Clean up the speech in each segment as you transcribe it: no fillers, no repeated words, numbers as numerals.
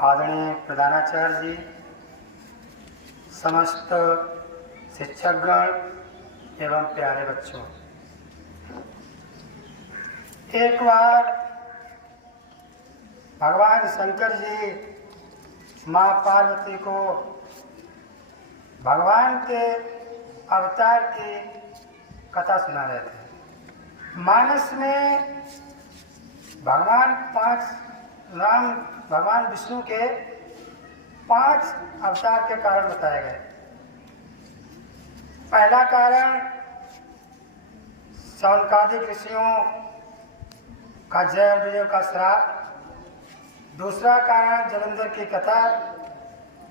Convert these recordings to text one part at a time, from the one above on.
आदरणीय प्रधानाचार्य जी, समस्त शिक्षकगण एवं प्यारे बच्चों, एक बार भगवान शंकर जी माँ पार्वती को भगवान के अवतार की कथा सुना रहे थे। मानस में भगवान विष्णु के 5 अवतार के कारण बताए गए। पहला कारण शौनकादिक ऋषियों का जय का श्राप, दूसरा कारण जलंधर की कथा,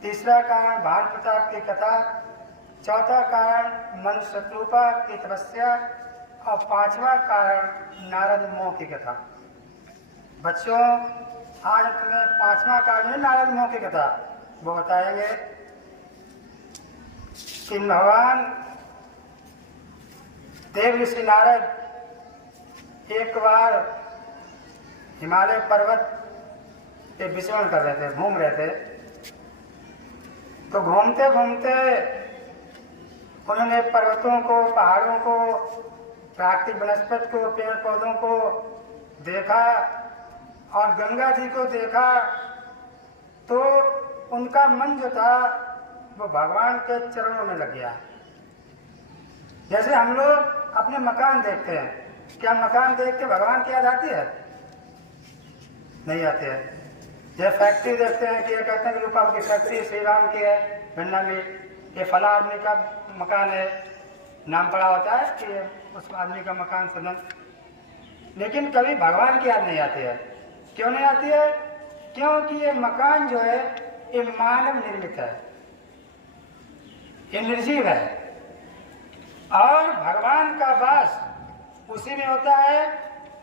तीसरा कारण भान प्रताप की कथा, चौथा कारण मनुष्य शत्रुपा की तपस्या और 5वां कारण नारद मोह की कथा। बच्चों, आज तुम्हें 5वां कारण नारद मोह की कथा वो बताएंगे कि भगवान देव ऋषि नारद एक बार हिमालय पर्वत पे विचरण कर रहे थे, घूम रहे थे। तो घूमते घूमते उन्होंने पर्वतों को, पहाड़ों को, प्राकृतिक वनस्पति को, पेड़ पौधों को देखा और गंगा जी को देखा। तो उनका मन जो था वो भगवान के चरणों में लग गया। जैसे हम लोग अपने मकान देखते हैं, क्या मकान देख के भगवान की याद आती है? नहीं आती है। ये फैक्ट्री देखते हैं कि ये कहते हैं कि रूपा की फैक्ट्री श्री राम की है गन्ना में, ये फला आदमी का मकान है, नाम पड़ा होता है कि उस आदमी का मकान सदन। लेकिन कभी भगवान की याद नहीं आती है। क्यों नहीं आती है? क्योंकि ये मकान जो है ये मानव निर्मित है, ये निर्जीव है और भगवान का वास उसी में होता है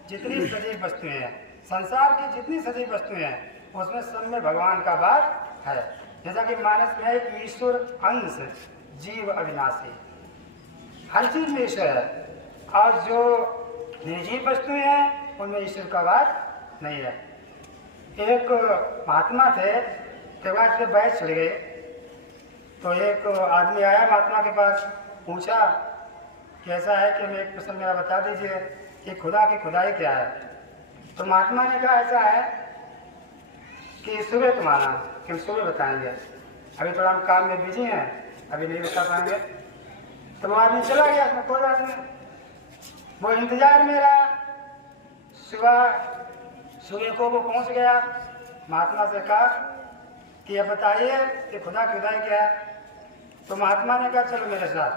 जितनी सजीव वस्तुएं हैं। संसार की जितनी सजीव वस्तुएं हैं उसमें सब में भगवान का वास है। जैसा कि मानस में ईश्वर अंश, जीव अविनाशी, हर चीज में ईश्वर है और जो निर्जीव वस्तुएं हैं उनमें ईश्वर का वास नहीं है। एक महात्मा थे, कैलाश पे बैठ चढ़ गए। तो एक आदमी आया महात्मा के पास, पूछा कि ऐसा है कि एक प्रश्न मेरा बता दीजिए कि खुदा की खुदाई क्या है। तो महात्मा ने कहा ऐसा है कि सुबह तुम आना, कि सुबह बताएंगे, अभी थोड़ा हम काम में बिजी हैं, अभी नहीं बता पाएंगे। तो वो आदमी चला गया, उसमें कोई बात नहीं। वो इंतजार में रहा। सुबह को वो पहुंच गया। महात्मा से कहा कि अब बताइए कि खुदा की खुदाई क्या है। तो महात्मा ने कहा चलो मेरे साथ।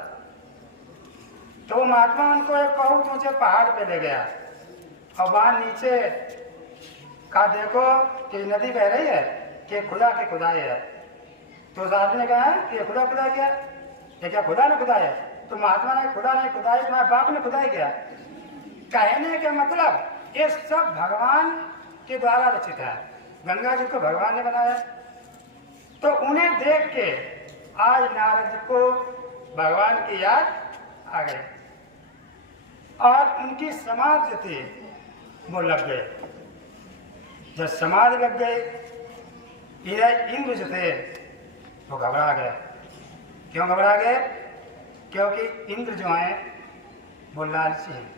तो वो महात्मा उनको एक बहुत ऊंचे पहाड़ पे ले गया और वहां नीचे कहा देखो कि नदी बह रही है कि खुदा की खुदाई है। तो उस आदमी ने कहा कि ये खुदा खुदाई क्या है, ये क्या खुदा ने खुदाई है? तो महात्मा ने खुदा ने खुदाई, तुम्हारे बाप ने खुदाई किया। कहने के मतलब ये सब भगवान के द्वारा रचित है। गंगा जी को भगवान ने बनाया। तो उन्हें देख के आज नारद जी को भगवान की याद आ गई और उनकी समाधि जो थी वो लग गए। जब समाधि लग गई, ये इंद्र जो थे वो घबरा गए। क्यों घबरा गए? क्योंकि इंद्र जो हैं वो लालची हैं।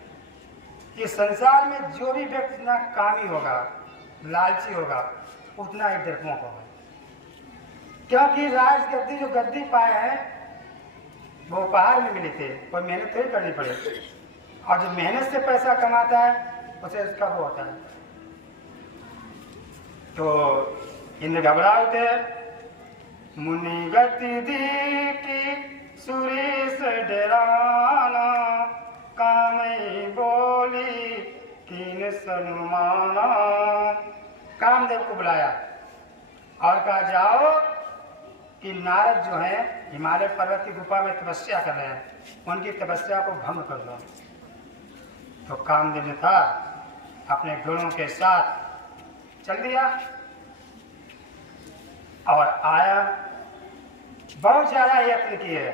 इस संसार में जो भी व्यक्ति इतना कामी होगा, लालची होगा, उतना ही डरपोक होगा। क्योंकि राज गद्दी जो गद्दी पाए हैं वो उपहार में मिले थे, कोई मेहनत नहीं करनी पड़े। और जो मेहनत से पैसा कमाता है उसे उसका वो होता है। तो इंद्र घबरा उठे। मुनि गति दी की सुरेश डराना, कामई बोली कीन सन्माना। कामदेव को बुलाया और कहा जाओ कि नारद जो है हिमालय पर्वत की गुफा में तपस्या कर रहे हैं, उनकी तपस्या को भंग कर दो। तो कामदेव ने था अपने गुणों के साथ चल दिया और आया। बहुत ज्यादा यत्न किए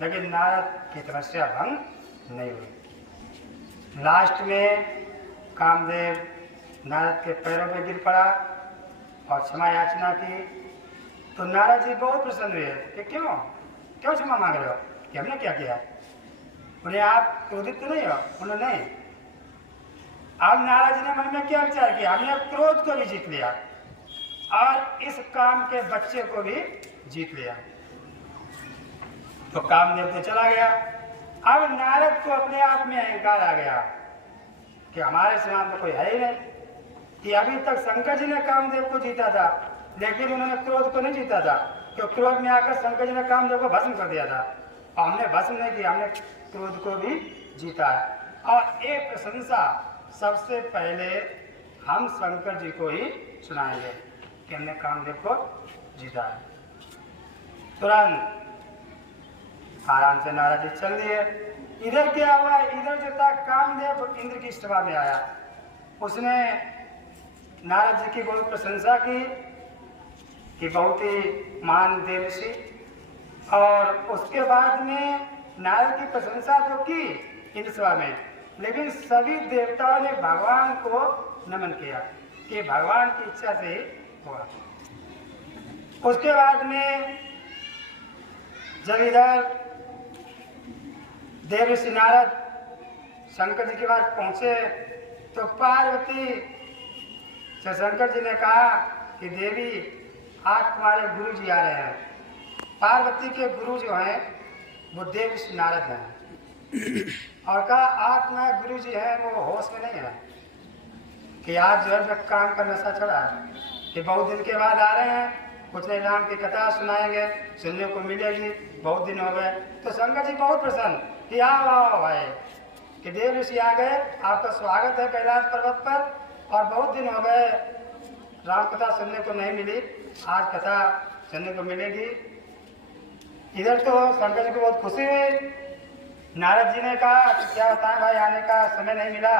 लेकिन नारद की तपस्या भंग नहीं हुई। लास्ट में कामदेव नारद के पैरों में गिर पड़ा और क्षमा याचना की। तो नारद जी बहुत प्रसन्न हुए कि क्यों क्यों क्षमा मांग रहे हो, कि हमने क्या किया? उन्हें आप क्रोधित तो नहीं हो? उन्होंने नहीं। अब नारद जी ने मन में क्या विचार किया? हमने क्रोध को भी जीत लिया और इस काम के बच्चे को भी जीत लिया। तो कामदेव तो चला गया। अब नारद को अपने आप में अहंकार आ गया कि हमारे समान तो कोई है ही नहीं, कि अभी तक शंकर जी ने कामदेव को जीता था लेकिन उन्होंने क्रोध को नहीं जीता था, क्योंकि क्रोध में आकर शंकर जी ने कामदेव को भस्म कर दिया था और हमने भस्म नहीं किया, हमने क्रोध को भी जीता है। और एक प्रशंसा सबसे पहले हम शंकर जी को ही सुनाएंगे कि हमने कामदेव को जीता है। तुरंत आराम से नारद जी चल दिए। इधर क्या हुआ? इधर जो था कामदेव इंद्र की सभा में आया, उसने नारद जी की बहुत प्रशंसा की कि बहुत ही महान देव ऋषि, और उसके बाद में नारद की प्रशंसा तो की इंद्र सभा में, लेकिन सभी देवताओं ने भगवान को नमन किया कि भगवान की इच्छा से ही हुआ। उसके बाद में जब इधर देव ऋषि नारद शंकर जी के पास पहुंचे तो पार्वती से शंकर जी ने कहा कि देवी आज तुम्हारे गुरु जी आ रहे हैं। पार्वती के गुरु जो हैं वो देव ऋषि नारद हैं और कहा आज तुम्हारे गुरु जी हैं वो होश में नहीं है, कि आज जो है काम का नशा चढ़ा है, कि बहुत दिन के बाद आ रहे हैं, कुछ नहीं राम की कथा सुनाएंगे, सुनने को मिलेगी, बहुत दिन हो गए। तो शंकर जी बहुत प्रसन्न कि आओ भाई, कि देव ऋषि आ गए, आपका स्वागत है कैलाश पर्वत पर, और बहुत दिन हो गए राम कथा सुनने को नहीं मिली, आज कथा सुनने को मिलेगी। इधर तो शंकर जी को बहुत खुशी हुई। नारद जी ने कहा कि क्या बताएं भाई, आने का समय नहीं मिला,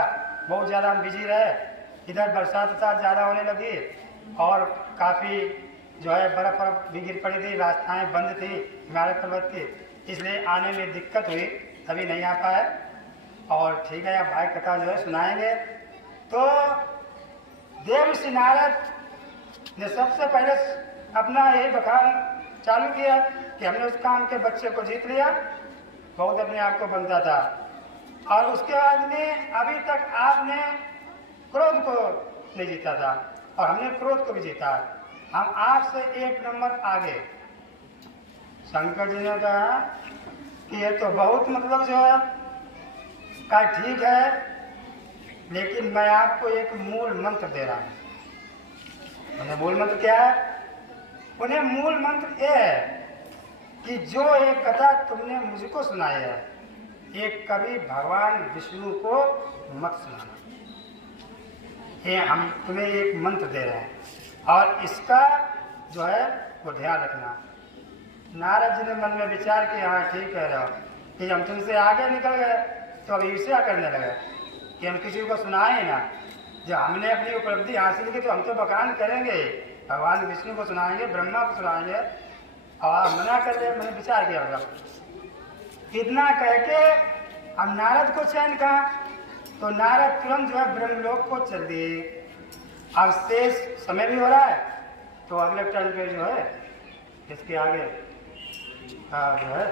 बहुत ज़्यादा हम बिजी रहे, इधर बरसात ज़्यादा होने लगी और काफ़ी जो है बर्फ़ भी गिर पड़ी थी, रास्ताएँ बंद थी हिमालय पर्वत की, इसलिए आने में दिक्कत हुई, तभी नहीं आ पाए। और ठीक है, अब भाई कथा जो है सुनाएंगे। तो देव ऋषि नारद ने सबसे पहले अपना यही बखान चालू किया कि हमने उस काम के बच्चे को जीत लिया, बहुत अपने आप को बनता था। और उसके बाद में अभी तक आपने क्रोध को नहीं जीता था और हमने क्रोध को भी जीता, हम आपसे एक नंबर आगे। शंकर जी ने कहा कि ये तो बहुत मतलब जो है का ठीक है, लेकिन मैं आपको एक मूल मंत्र दे रहा हूँ। उन्हें मूल मंत्र क्या है? उन्हें मूल मंत्र ये है कि जो एक कथा तुमने मुझको सुनाई है, एक कभी भगवान विष्णु को मत सुनाना। ये हम तुम्हें एक मंत्र दे रहे हैं और इसका जो है वो ध्यान रखना। नारद जी ने मन में विचार किया, हाँ ठीक कह रहे हो, कि हम तुमसे आगे निकल गए तो अब ईर्ष्या करने लगे कि हम किसी को सुनाए ना। जब हमने अपनी उपलब्धि हासिल की तो हम तो बखान करेंगे, भगवान विष्णु को सुनाएंगे, ब्रह्मा को सुनाएंगे, और मना कर दे। मैंने विचार किया, मतलब इतना कह के अब नारद को चैन कहा, तो नारद तुरंत जो है ब्रह्मलोक को चल दिए। अब शेष समय भी हो रहा है, तो अगले टर्न पे जो है इसके आगे जो है